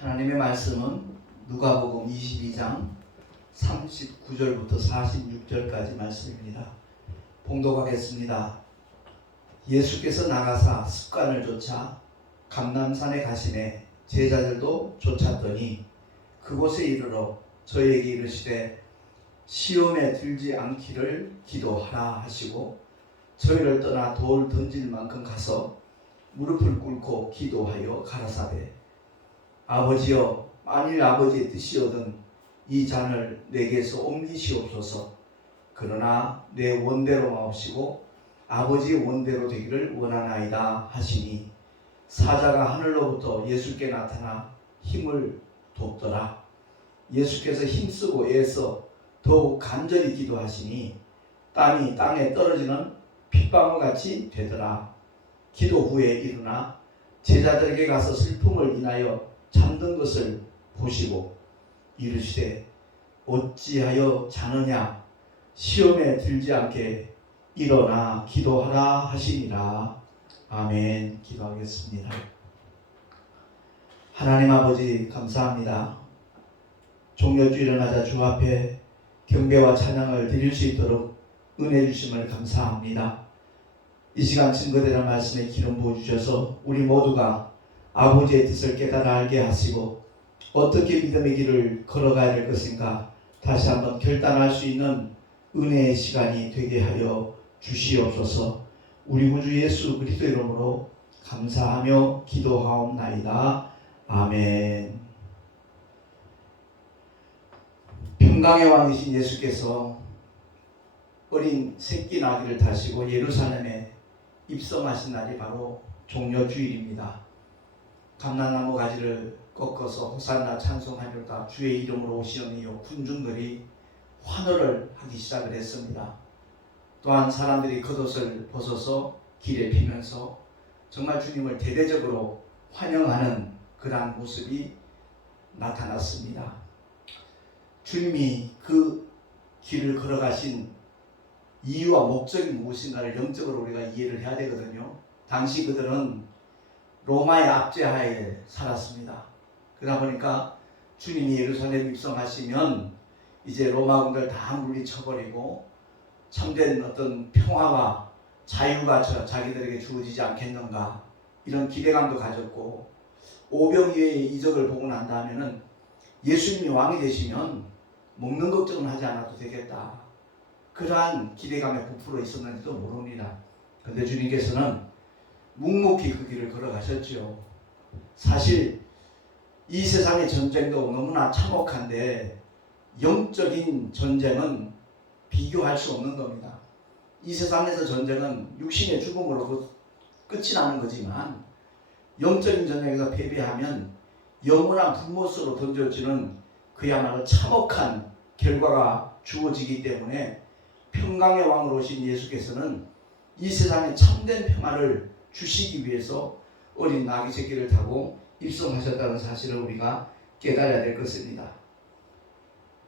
하나님의 말씀은 누가복음 22장 39절부터 46절까지 말씀입니다. 봉독하겠습니다. 예수께서 나가사 습관을 좇아 감람산에 가시매 제자들도 쫓았더니 그곳에 이르러 저희에게 이르시되 시험에 들지 않기를 기도하라 하시고 저희를 떠나 돌 던질 만큼 가서 무릎을 꿇고 기도하여 가라사대 아버지여, 만일 아버지의 뜻이거든 이 잔을 내게서 옮기시옵소서. 그러나 내 원대로 마옵시고 아버지의 원대로 되기를 원하나이다 하시니 사자가 하늘로부터 예수께 나타나 힘을 돕더라. 예수께서 힘쓰고 애써 더욱 간절히 기도하시니 땀이 땅에 떨어지는 핏방울같이 되더라. 기도 후에 일어나 제자들에게 가서 슬픔을 인하여 잠든 것을 보시고 이르시되 어찌하여 자느냐 시험에 들지 않게 일어나 기도하라 하시니라. 아멘. 기도하겠습니다. 하나님 아버지 감사합니다. 종려주 일어나자 주 앞에 경배와 찬양을 드릴 수 있도록 은혜 주심을 감사합니다. 이 시간 증거되는 말씀에 기름 부어주셔서 우리 모두가 아버지의 뜻을 깨달아 알게 하시고 어떻게 믿음의 길을 걸어가야 될 것인가 다시 한번 결단할 수 있는 은혜의 시간이 되게 하여 주시옵소서. 우리 구주 예수 그리스도 이름으로 감사하며 기도하옵나이다. 아멘. 평강의 왕이신 예수께서 어린 새끼 나귀를 타시고 예루살렘에 입성하신 날이 바로 종려주일입니다. 감람나무 가지를 꺾어서 호산나 찬송하려다 주의 이름으로 오시오니요 군중들이 환호를 하기 시작을 했습니다. 또한 사람들이 겉옷을 벗어서 길에 피면서 정말 주님을 대대적으로 환영하는 그러한 모습이 나타났습니다. 주님이 그 길을 걸어가신 이유와 목적이 무엇인가를 영적으로 우리가 이해를 해야 되거든요. 당시 그들은 로마의 압제하에 살았습니다. 그러다 보니까 주님이 예루살렘 입성하시면 이제 로마군들 다 물리쳐버리고 참된 어떤 평화와 자유가 자기들에게 주어지지 않겠는가 이런 기대감도 가졌고 오병이어의 이적을 보고 난 다음에는 예수님이 왕이 되시면 먹는 걱정은 하지 않아도 되겠다. 그러한 기대감에 부풀어 있었는지도 모릅니다. 그런데 주님께서는 묵묵히 그 길을 걸어가셨죠. 사실 이 세상의 전쟁도 너무나 참혹한데 영적인 전쟁은 비교할 수 없는 겁니다. 이 세상에서 전쟁은 육신의 죽음으로 끝이 나는 거지만 영적인 전쟁에서 패배하면 영원한 불못으로 던져지는 그야말로 참혹한 결과가 주어지기 때문에 평강의 왕으로 오신 예수께서는 이 세상에 참된 평화를 주시기 위해서 어린 나귀 새끼를 타고 입성하셨다는 사실을 우리가 깨달아야 될 것입니다.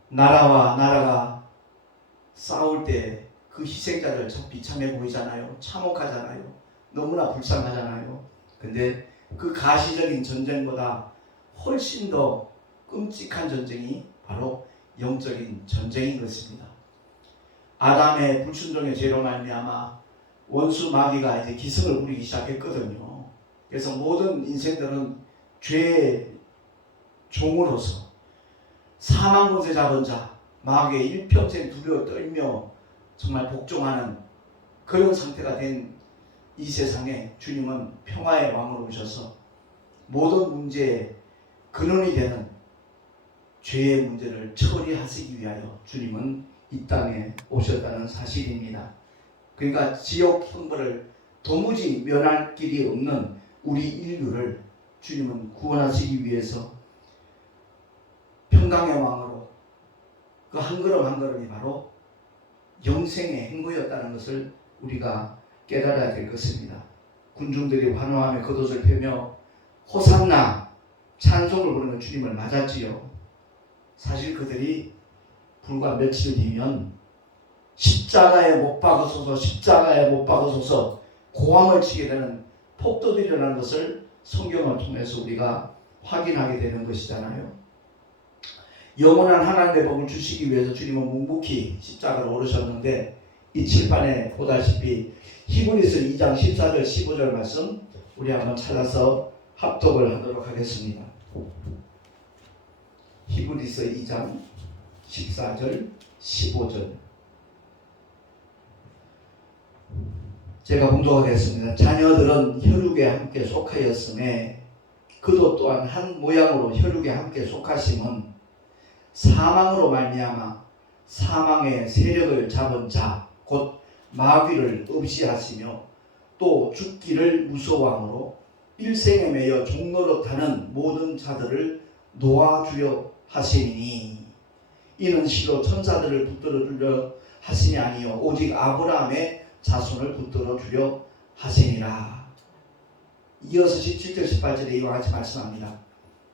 나라와 나라가 싸울 때 그 희생자들 참 비참해 보이잖아요. 참혹하잖아요. 너무나 불쌍하잖아요. 근데 그 가시적인 전쟁보다 훨씬 더 끔찍한 전쟁이 바로 영적인 전쟁인 것입니다. 아담의 불순종의 죄로 말미암아 원수 마귀가 이제 기승을 부리기 시작했거든요. 그래서 모든 인생들은 죄의 종으로서 사망 권세 잡은 자, 마귀의 일평생 두려워 떨며 정말 복종하는 그런 상태가 된 이 세상에 주님은 평화의 왕으로 오셔서 모든 문제의 근원이 되는 죄의 문제를 처리하시기 위하여 주님은 이 땅에 오셨다는 사실입니다. 그러니까 지옥 형벌을 도무지 면할 길이 없는 우리 인류를 주님은 구원하시기 위해서 평강의 왕으로 그 한 걸음 한 걸음이 바로 영생의 행보였다는 것을 우리가 깨달아야 될 것입니다. 군중들이 환호하며 겉옷을 펴며 호산나 찬송을 부르는 주님을 맞았지요. 사실 그들이 불과 며칠 뒤면 십자가에 못 박으소서 십자가에 못 박으소서 고함을 치게 되는 폭도들이 일어나는 것을 성경을 통해서 우리가 확인하게 되는 것이잖아요. 영원한 하나님의 복을 주시기 위해서 주님은 묵묵히 십자가로 오르셨는데 이 칠판에 보다시피 히브리서 2장 14절 15절 말씀 우리 한번 찾아서 합독을 하도록 하겠습니다. 히브리서 2장 14절 15절 제가 봉독하겠습니다. 자녀들은 혈육에 함께 속하였음에 그도 또한 한 모양으로 혈육에 함께 속하심은 사망으로 말미암아 사망의 세력을 잡은 자 곧 마귀를 없이하시며 또 죽기를 무서워하므로 일생에 매여 종노릇하는 모든 자들을 놓아주려 하시니 이는 실로 천사들을 붙들어 주려 하심이 아니요 오직 아브라함의 자손을 붙들어 주려 하시니라. 이어서 17절 18절에 이와 같이 말씀합니다.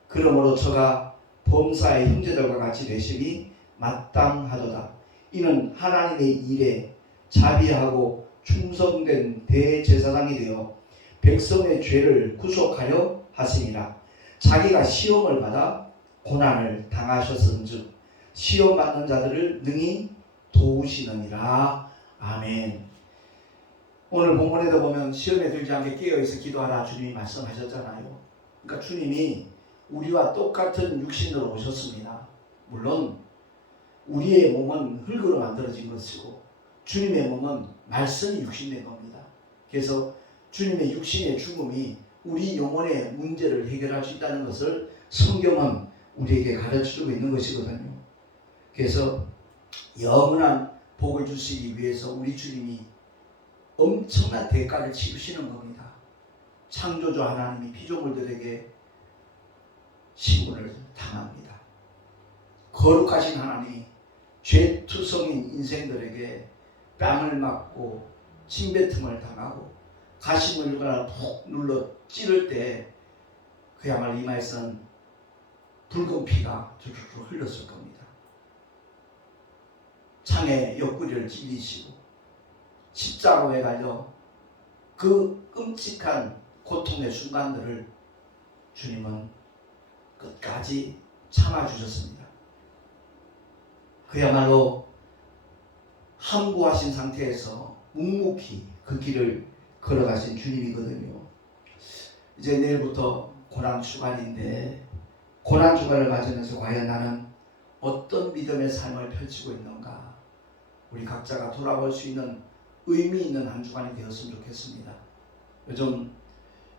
그러므로 저가 범사의 형제들과 같이 되심이 마땅하도다. 이는 하나님의 일에 자비하고 충성된 대제사장이 되어 백성의 죄를 구속하여 하시니라. 자기가 시험을 받아 고난을 당하셨은즉 시험 받는 자들을 능히 도우시느니라. 아멘. 오늘 본문에도 보면 시험에 들지 않게 깨어있어 기도하라 주님이 말씀하셨잖아요. 그러니까 주님이 우리와 똑같은 육신으로 오셨습니다. 물론 우리의 몸은 흙으로 만들어진 것이고 주님의 몸은 말씀이 육신된 겁니다. 그래서 주님의 육신의 죽음이 우리 영혼의 문제를 해결할 수 있다는 것을 성경은 우리에게 가르쳐주고 있는 것이거든요. 그래서 영원한 복을 주시기 위해서 우리 주님이 엄청난 대가를 치르시는 겁니다. 창조주 하나님이 피조물들에게 시문을 당합니다. 거룩하신 하나님이 죄투성인 인생들에게 뺨을 맞고 침뱉음을 당하고 가시물과 푹 눌러 찌를 때 그야말로 이마에서는 붉은 피가 줄줄 흘렀을 겁니다. 창에 옆구리를 찔리시고 십자가에 달려 그 끔찍한 고통의 순간들을 주님은 끝까지 참아주셨습니다. 그야말로 함구하신 상태에서 묵묵히 그 길을 걸어가신 주님이거든요. 이제 내일부터 고난주간인데 고난주간을 맞으면서 과연 나는 어떤 믿음의 삶을 펼치고 있는가, 우리 각자가 돌아볼 수 있는 의미 있는 한 주간이 되었으면 좋겠습니다. 요즘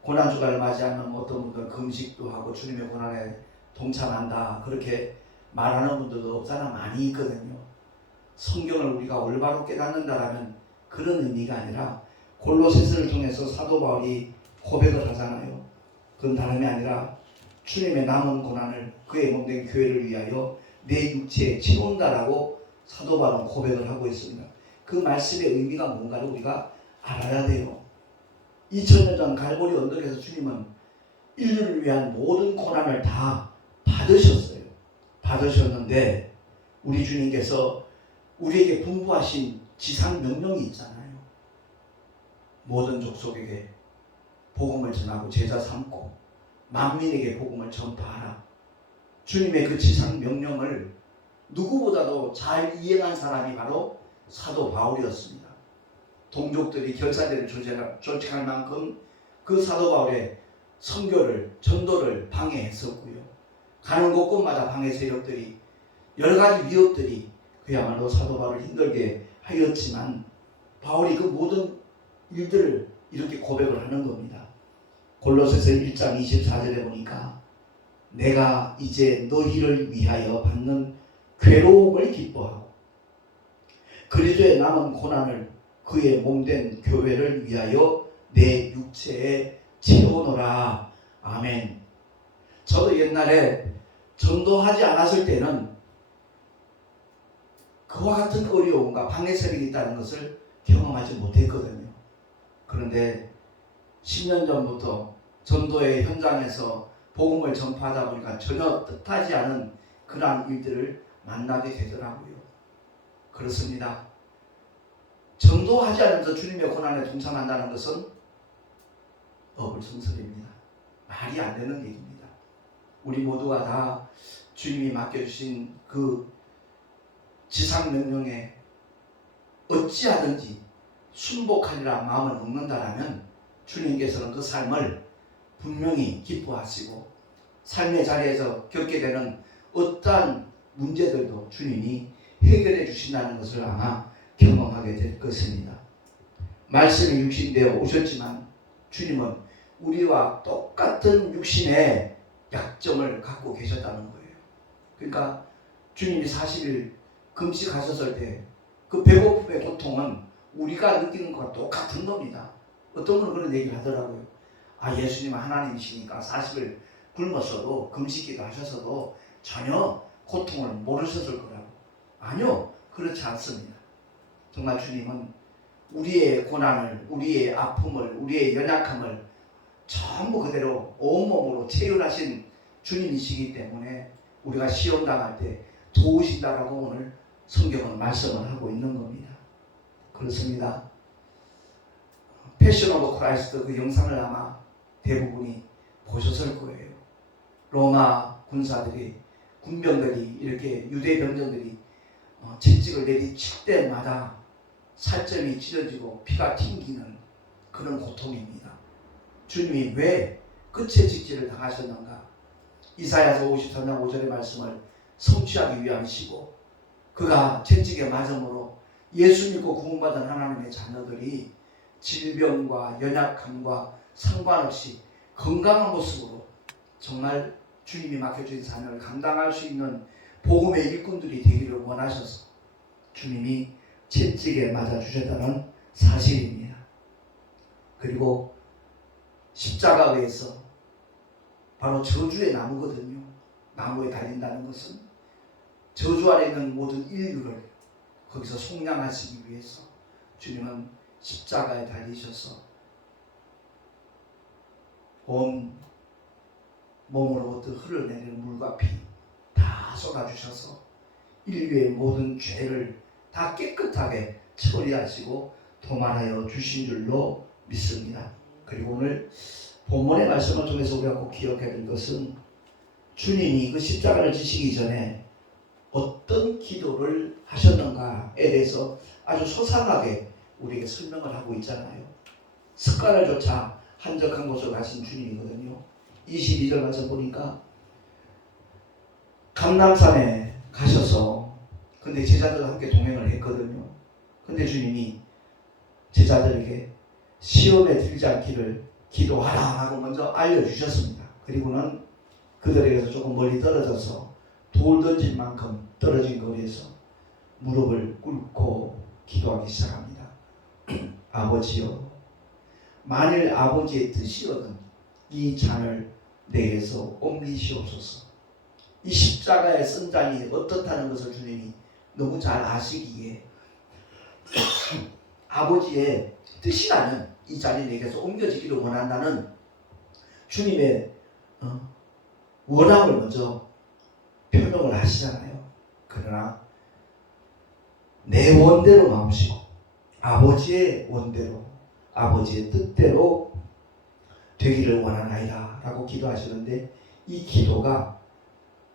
고난주간을 맞이하면 어떤 분들은 금식도 하고 주님의 고난에 동참한다 그렇게 말하는 분들도 없잖아 많이 있거든요. 성경을 우리가 올바로 깨닫는다라면 그런 의미가 아니라 골로새서를 통해서 사도 바울이 고백을 하잖아요. 그건 다름이 아니라 주님의 남은 고난을 그의 몸된 교회를 위하여 내 육체에 채운다라고 사도 바울은 고백을 하고 있습니다. 그 말씀의 의미가 뭔가를 우리가 알아야 돼요. 2000년 전 갈보리 언덕에서 주님은 인류를 위한 모든 고난을 다 받으셨어요. 받으셨는데 우리 주님께서 우리에게 분부하신 지상 명령이 있잖아요. 모든 족속에게 복음을 전하고 제자 삼고 만민에게 복음을 전파하라. 주님의 그 지상 명령을 누구보다도 잘 이행한 사람이 바로 사도 바울이었습니다. 동족들이 결사대를 쫓아갈 만큼 그 사도 바울의 선교를 전도를 방해했었고요. 가는 곳곳마다 방해 세력들이 여러 가지 위협들이 그야말로 사도 바울을 힘들게 하였지만 바울이 그 모든 일들을 이렇게 고백을 하는 겁니다. 골로새서 1장 24절에 보니까 내가 이제 너희를 위하여 받는 괴로움을 기뻐하고 그리스도의 남은 고난을 그의 몸된 교회를 위하여 내 육체에 채우노라. 아멘. 저도 옛날에 전도하지 않았을 때는 그와 같은 어려움과 방해 세력이 있다는 것을 경험하지 못했거든요. 그런데 10년 전부터 전도의 현장에서 복음을 전파하다 보니까 전혀 뜻하지 않은 그러한 일들을 만나게 되더라고요. 그렇습니다. 전도하지 않으면서 주님의 고난에 동참한다는 것은 어불성설입니다. 말이 안 되는 얘기입니다. 우리 모두가 다 주님이 맡겨주신 그 지상명령에 어찌하든지 순복하리라 마음을 먹는다라면 주님께서는 그 삶을 분명히 기뻐하시고 삶의 자리에서 겪게 되는 어떠한 문제들도 주님이 해결해 주신다는 것을 아마 경험하게 될 것입니다. 말씀이 육신되어 오셨지만 주님은 우리와 똑같은 육신의 약점을 갖고 계셨다는 거예요. 그러니까 주님이 40일 금식하셨을 때 그 배고픔의 고통은 우리가 느끼는 것과 똑같은 겁니다. 어떤 분은 그런 얘기를 하더라고요. 예수님은 하나님이시니까 40일 굶었어도 금식기도 하셨어도 전혀 고통을 모르셨을 거라고. 아니요, 그렇지 않습니다. 정말 주님은 우리의 고난을, 우리의 아픔을, 우리의 연약함을 전부 그대로 온몸으로 체휼하신 주님이시기 때문에 우리가 시험 당할 때 도우신다라고 오늘 성경은 말씀을 하고 있는 겁니다. 그렇습니다. 패션 오브 크라이스트 그 영상을 아마 대부분이 보셨을 거예요. 로마 군사들이, 군병들이, 이렇게 유대 병정들이 채찍을 내리칠 때마다 살점이 찢어지고 피가 튕기는 그런 고통입니다. 주님이 왜 그 채찍질을 당하셨는가? 이사야서 53장 5절의 말씀을 성취하기 위함이시고, 그가 채찍에 맞음으로 예수 믿고 구원받은 하나님의 자녀들이 질병과 연약함과 상관없이 건강한 모습으로 정말 주님이 맡겨주신 사명을 감당할 수 있는 복음의 일꾼들이 되기를 원하셔서 주님이 채찍에 맞아주셨다는 사실입니다. 그리고 십자가에서 바로 저주의 나무거든요. 나무에 달린다는 것은 저주 아래 있는 모든 인류를 거기서 속량하시기 위해서 주님은 십자가에 달리셔서 온 몸으로부터 흘러내리는 물과 피 다 쏟아주셔서 인류의 모든 죄를 다 깨끗하게 처리하시고 도말하여 주신 줄로 믿습니다. 그리고 오늘 본문의 말씀을 통해서 우리가 꼭 기억해야 될 것은 주님이 그 십자가를 지시기 전에 어떤 기도를 하셨는가에 대해서 아주 소상하게 우리에게 설명을 하고 있잖아요. 습관을 조차 한적한 곳으로 가신 주님이거든요. 22절 말씀 보니까 감람산에 가셔서 근데 제자들과 함께 동행을 했거든요. 근데 주님이 제자들에게 시험에 들지 않기를 기도하라 하고 먼저 알려주셨습니다. 그리고는 그들에게서 조금 멀리 떨어져서 돌 던질 만큼 떨어진 거리에서 무릎을 꿇고 기도하기 시작합니다. 아버지여, 만일 아버지의 뜻이거든 이 잔을 내게서 옮기시옵소서. 이 십자가의 쓴 잔이 어떻다는 것을 주님이 너무 잘 아시기에 아버지의 뜻이라는 이 잔이 내게서 옮겨지기를 원한다는 주님의 원함을 먼저 표명을 하시잖아요. 그러나 내 원대로 마음시고 아버지의 원대로 아버지의 뜻대로 되기를 원하나이다 라고 기도하시는데, 이 기도가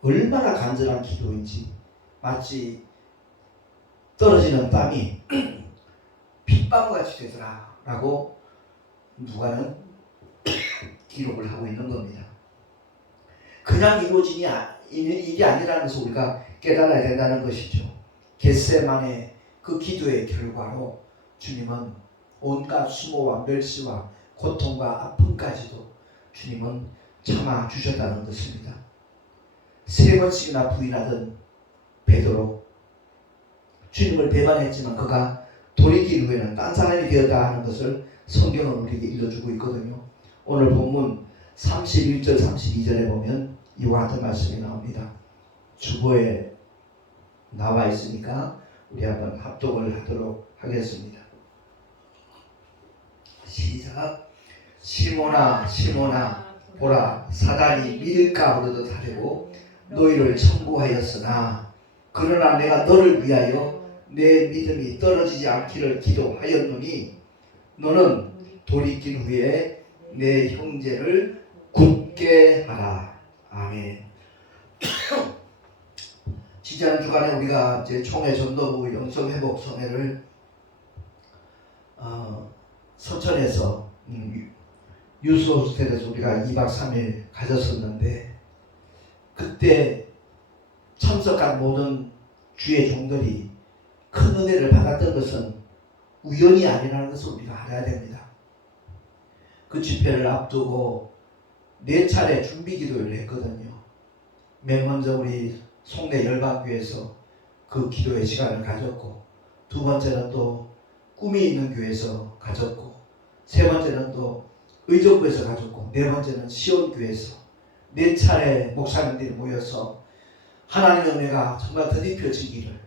얼마나 간절한 기도인지 마치 떨어지는 땀이 핏방울같이 되더라 라고 누가는 기록을 하고 있는 겁니다. 그냥 이루어진 일이 아니라는 것을 우리가 깨달아야 된다는 것이죠. 겟세마네 그 기도의 결과로 주님은 온갖 수모와 멸시와 고통과 아픔까지도 주님은 참아주셨다는 것입니다. 3번씩이나 부인하던 베드로, 주님을 배반했지만 그가 돌이킨 후에는 딴 사람이 되었다 하는 것을 성경은 우리에게 일러주고 있거든요. 오늘 본문 31절 32절에 보면 이와 같은 말씀이 나옵니다. 주보에 나와 있으니까 우리 한번 합독을 하도록 하겠습니다. 시작. 시몬아 시몬아, 보라, 사단이 밀가 부르듯 하려고 너희를 청구하였으나 그러나 내가 너를 위하여 내 믿음이 떨어지지 않기를 기도하였노니 너는 돌이킨 후에 내 형제를 굳게 하라. 아멘. 지난 주간에 우리가 이제 총회 전도부 영성회복성회를 서천에서 유스호스텔에서 우리가 2박 3일 가졌었는데, 그때 참석한 모든 주의 종들이 큰 은혜를 받았던 것은 우연이 아니라는 것을 우리가 알아야 됩니다. 그 집회를 앞두고 4차례 준비 기도를 했거든요. 맨 먼저 우리 송내 열방교회에서 그 기도의 시간을 가졌고, 두 번째는 또 꿈이 있는 교회에서 가졌고, 세 번째는 또 의정부에서 가졌고, 네 번째는 시온교회에서 4차례 목사님들이 모여서 하나님의 은혜가 정말 더딥혀지기를,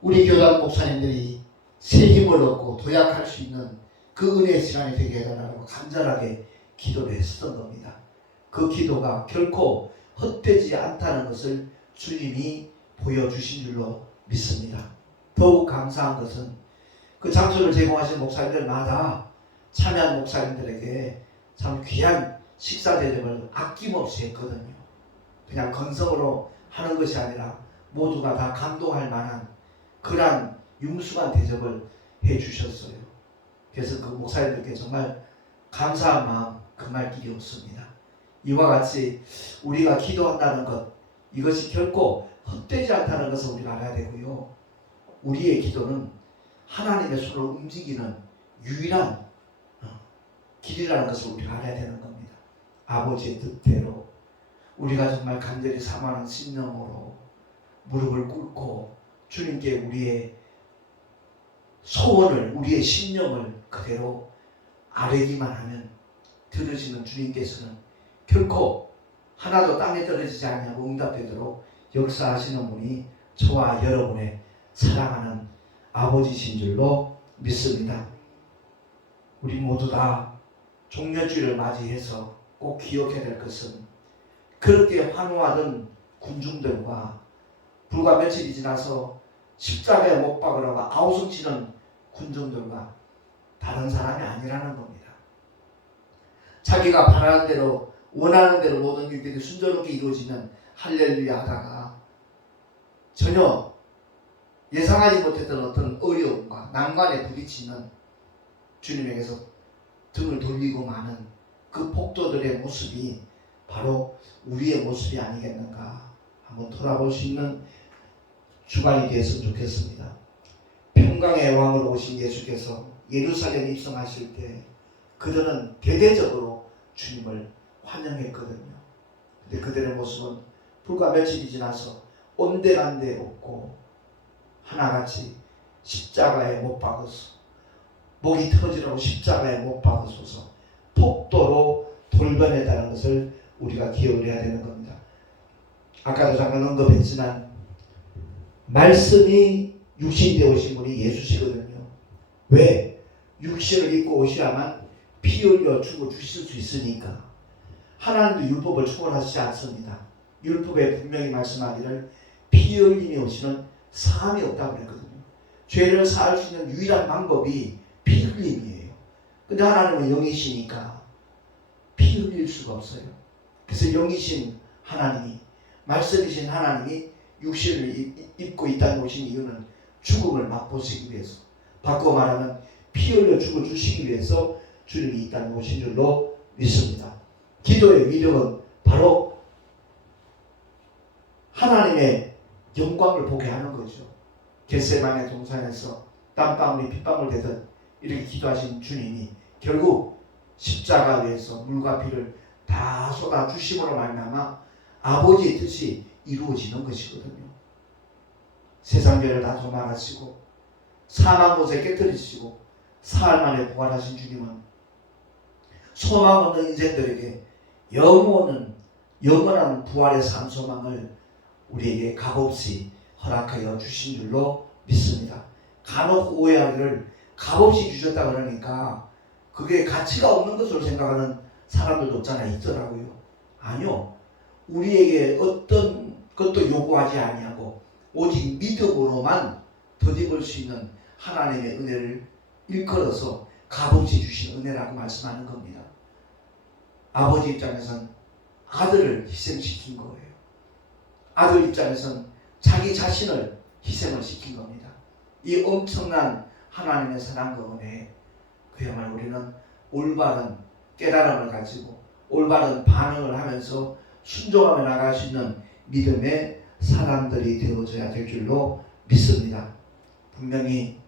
우리 교단 목사님들이 새 힘을 얻고 도약할 수 있는 그 은혜의 시간이 되게 해달라고 간절하게 기도를 했었던 겁니다. 그 기도가 결코 헛되지 않다는 것을 주님이 보여주신 줄로 믿습니다. 더욱 감사한 것은 그 장소를 제공하신 목사님들마다 참여한 목사님들에게 참 귀한 식사 대접을 아낌없이 했거든요. 그냥 건성으로 하는 것이 아니라 모두가 다 감동할 만한 그러한 융숭한 대접을 해주셨어요. 그래서 그 목사님들께 정말 감사한 마음 금할 길이 없습니다. 이와 같이 우리가 기도한다는 것, 이것이 결코 헛되지 않다는 것을 우리가 알아야 되고요. 우리의 기도는 하나님의 손을 움직이는 유일한 길이라는 것을 우리가 알아야 되는 겁니다. 아버지의 뜻대로 우리가 정말 간절히 사모하는 심령으로 무릎을 꿇고 주님께 우리의 소원을, 우리의 심령을 그대로 아뢰기만 하면 들으시는 주님께서는 결코 하나도 땅에 떨어지지 않냐고 응답되도록 역사하시는 분이 저와 여러분의 사랑하는 아버지신 줄로 믿습니다. 우리 모두 다 종려주일을 맞이해서 꼭 기억해야 될 것은, 그렇게 환호하던 군중들과 불과 며칠이 지나서 십자가에 못 박으라고 아우성치는 군중들과 다른 사람이 아니라는 겁니다. 자기가 바라는 대로, 원하는 대로 모든 일들이 순조롭게 이루어지면 할렐루야 하다가 전혀 예상하지 못했던 어떤 어려움과 난관에 부딪히는 주님에게서 등을 돌리고 마는 그 폭도들의 모습이 바로 우리의 모습이 아니겠는가 한번 돌아볼 수 있는 주간이 되었으면 좋겠습니다. 평강의 왕으로 오신 예수께서 예루살렘에 입성하실 때 그들은 대대적으로 주님을 환영했거든요. 근데 그들의 모습은 불과 며칠이 지나서 온데간데 없고 하나같이 십자가에 못 박아서, 목이 터지라고 십자가에 못 박아서서 폭도로 돌변했다는 것을 우리가 기억을 해야 되는 겁니다. 아까도 잠깐 언급했지만 말씀이 육신되어 오신 분이 예수시거든요. 왜? 육신을 입고 오셔야만 피 흘려 죽어 주실 수 있으니까. 하나님도 율법을 초월하시지 않습니다. 율법에 분명히 말씀하기를 피 흘림이 오시는 사함이 없다고 그랬거든요. 죄를 사할 수 있는 유일한 방법이 피 흘림이에요. 근데 하나님은 영이시니까 피 흘릴 수가 없어요. 그래서 영이신 하나님이, 말씀이신 하나님이 육신을 입고 이 땅에 오신 이유는 죽음을 맛보시기 위해서, 바꿔 말하면 피 흘려 죽어주시기 위해서 주님이 이 땅에 오신 줄로 믿습니다. 기도의 위력은 바로 하나님의 영광을 보게 하는 거죠. 겟세마네 동산에서 땀방울이 핏방울 되듯 이렇게 기도하신 주님이 결국 십자가 위에서 물과 피를 다 쏟아 주심으로 말미암아 아버지의 뜻이 이루어지는 것이거든요. 세상 죄를 다 도말하시고 사망 곳에 깨뜨리시고 사흘 만에 부활하신 주님은 소망 없는 인생들에게 영원한 부활의 삶 소망을 우리에게 값없이 허락하여 주신 줄로 믿습니다. 간혹 오해하기를 값없이 주셨다 그러니까 그게 가치가 없는 것으로 생각하는 사람들도 있더라고요. 아니요. 우리에게 어떤 것도 요구하지 아니하고 오직 믿음으로만 덧입을 수 있는 하나님의 은혜를 일컬어서 값없이 주신 은혜라고 말씀하는 겁니다. 아버지 입장에서는 아들을 희생시킨 거예요. 아들 입장에서는 자기 자신을 희생을 시킨 겁니다. 이 엄청난 하나님의 사랑과 은혜에 그야말로 우리는 올바른 깨달음을 가지고 올바른 반응을 하면서 순종하며 나갈 수 있는 믿음의 사람들이 되어져야 될 줄로 믿습니다. 분명히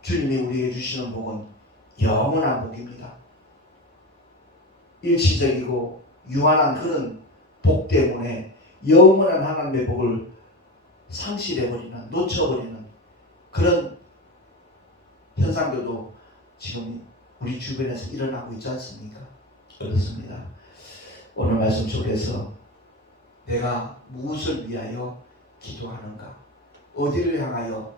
주님이 우리에게 주시는 복은 영원한 복입니다. 일시적이고 유한한 그런 복 때문에 영원한 하나님의 복을 상실해버리는, 놓쳐버리는 그런 현상들도 지금 우리 주변에서 일어나고 있지 않습니까? 그렇습니다. 오늘 말씀 속에서 내가 무엇을 위하여 기도하는가, 어디를 향하여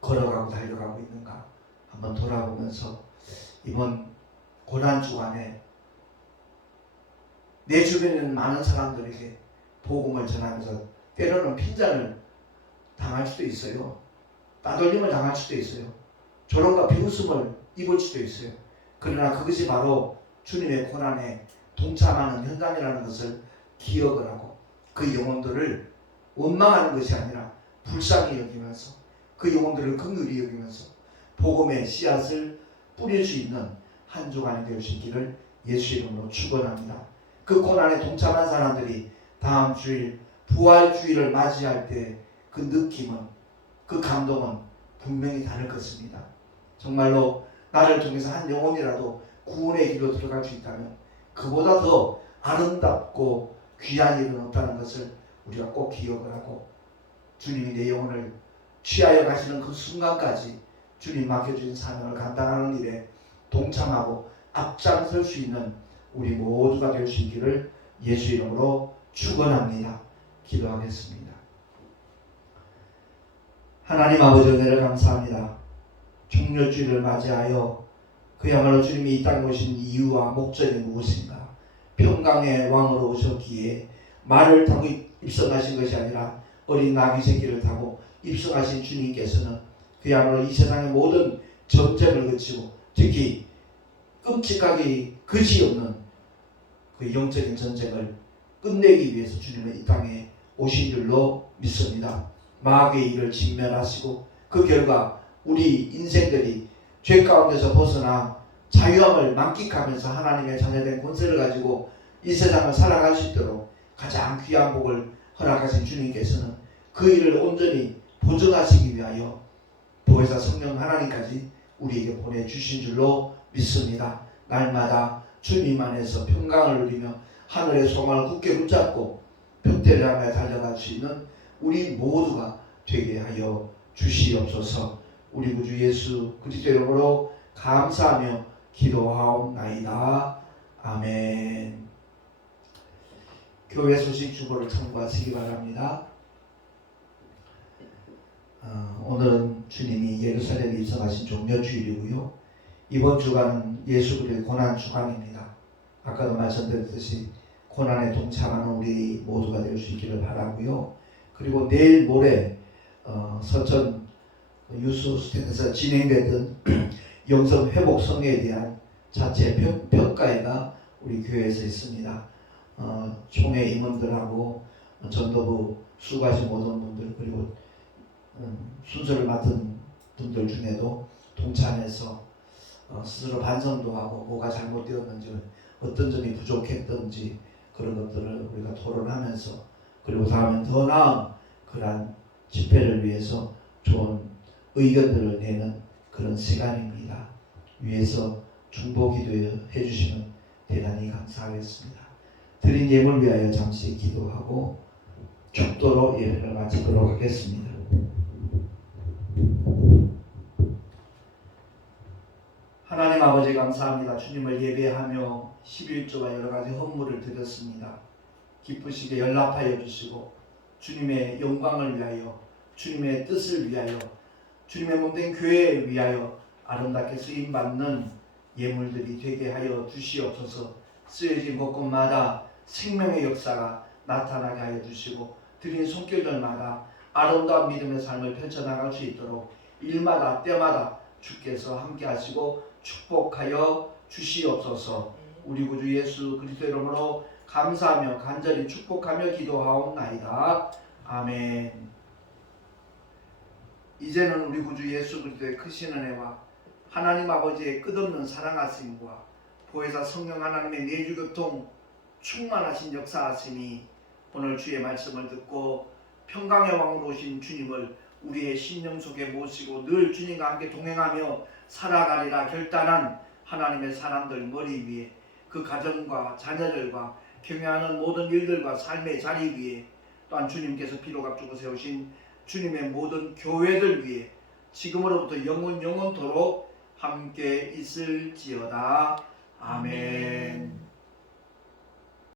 걸어가고 달려가고 있는가 한번 돌아보면서 이번 고난 주간에 내 주변에 있는 많은 사람들에게 복음을 전하면서 때로는 핀잔을 당할 수도 있어요. 따돌림을 당할 수도 있어요. 조롱과 비웃음을 입을 수도 있어요. 그러나 그것이 바로 주님의 고난에 동참하는 현장이라는 것을 기억을 하고 그 영혼들을 원망하는 것이 아니라 불쌍히 여기면서 그 영혼들을 긍휼히 여기면서 복음의 씨앗을 뿌릴 수 있는 한 주간이 될 수 있기를 예수 이름으로 축원합니다. 그 고난에 동참한 사람들이 다음 주일 부활주일을 맞이할 때 그 느낌은, 그 감동은 분명히 다를 것입니다. 정말로 나를 통해서 한 영혼이라도 구원의 길로 들어갈 수 있다면 그보다 더 아름답고 귀한 일은 없다는 것을 우리가 꼭 기억을 하고 주님이 내 영혼을 취하여 가시는 그 순간까지 주님 맡겨주신 사명을 감당하는 일에 동참하고 앞장설 수 있는 우리 모두가 될 수 있기를 예수 이름으로 축원합니다. 기도하겠습니다. 하나님 아버지 은혜를 감사합니다. 종려주일을 맞이하여 그야말로 주님이 이 땅에 오신 이유와 목적이 무엇인가, 평강의 왕으로 오셨기에 말을 타고 입성하신 것이 아니라 어린 나귀 새끼를 타고 입성하신 주님께서는 그야말로 이 세상의 모든 전쟁을 거치고 특히 끔찍하게 그지없는 그 영적인 전쟁을 끝내기 위해서 주님은 이 땅에 오신 줄로 믿습니다. 마귀의 일을 직면하시고 그 결과 우리 인생들이 죄 가운데서 벗어나 자유함을 만끽하면서 하나님의 자녀된 권세를 가지고 이 세상을 살아갈 수 있도록 가장 귀한 복을 허락하신 주님께서는 그 일을 온전히 보증하시기 위하여 보혜사 성령 하나님까지 우리에게 보내주신 줄로 믿습니다. 날마다 주님 안에서 평강을 누리며 하늘의 소망을 굳게 붙잡고 벽대를 향해 달려갈 수 있는 우리 모두가 되게 하여 주시옵소서. 우리 구주 예수 그리스도 이름으로 감사하며 기도하옵나이다. 아멘. 교회 소식 주보를 참고하시기 바랍니다. 오늘은 주님이 예루살렘에 입성하신 종려주일이고요. 이번 주간은 예수 그리스도의 고난 주간입니다. 아까도 말씀드렸듯이 고난에 동참하는 우리 모두가 될 수 있기를 바라고요. 그리고 내일 모레 서천 유스스텐에서 진행되던 영성 회복 성회에 대한 자체 평가회가 우리 교회에서 있습니다. 총회 임원들하고 전도부 수고하신 모든 분들 그리고 순서를 맡은 분들 중에도 동참해서 스스로 반성도 하고 뭐가 잘못되었는지 어떤 점이 부족했던지 그런 것들을 우리가 토론하면서 그리고 다음엔 더 나은 그러한 집회를 위해서 좋은 의견들을 내는 그런 시간입니다. 위에서 중보 기도해 주시면 대단히 감사하겠습니다. 드린 예물 위하여 잠시 기도하고 축도로 예배를 마치도록 하겠습니다. 하나님 아버지 감사합니다. 주님을 예배하며 11조와 여러가지 헌물을 드렸습니다. 기쁘시게 연락하여 주시고 주님의 영광을 위하여 주님의 뜻을 위하여 주님의 몸된 교회를 위하여 아름답게 쓰임받는 예물들이 되게 하여 주시옵소서. 쓰여진 곳곳마다 생명의 역사가 나타나게 하여 주시고 드린 손길들마다 아름다운 믿음의 삶을 펼쳐나갈 수 있도록 일마다 때마다 주께서 함께 하시고 축복하여 주시옵소서. 우리 구주 예수 그리스도 이름으로 감사하며 간절히 축복하며 기도하옵나이다. 아멘. 이제는 우리 구주 예수 그리스도의 크신 은혜와 하나님 아버지의 끝없는 사랑하심과 보혜사 성령 하나님의 내주교통 충만하신 역사하심이 오늘 주의 말씀을 듣고 평강의 왕으로 오신 주님을 우리의 심령 속에 모시고 늘 주님과 함께 동행하며 살아가리라 결단한 하나님의 사람들 머리 위에 그 가정과 자녀들과 경영하는 모든 일들과 삶의 자리 위에 또한 주님께서 피로 값주고 세우신 주님의 모든 교회들 위에 지금으로부터 영원토록 함께 있을지어다. 아멘.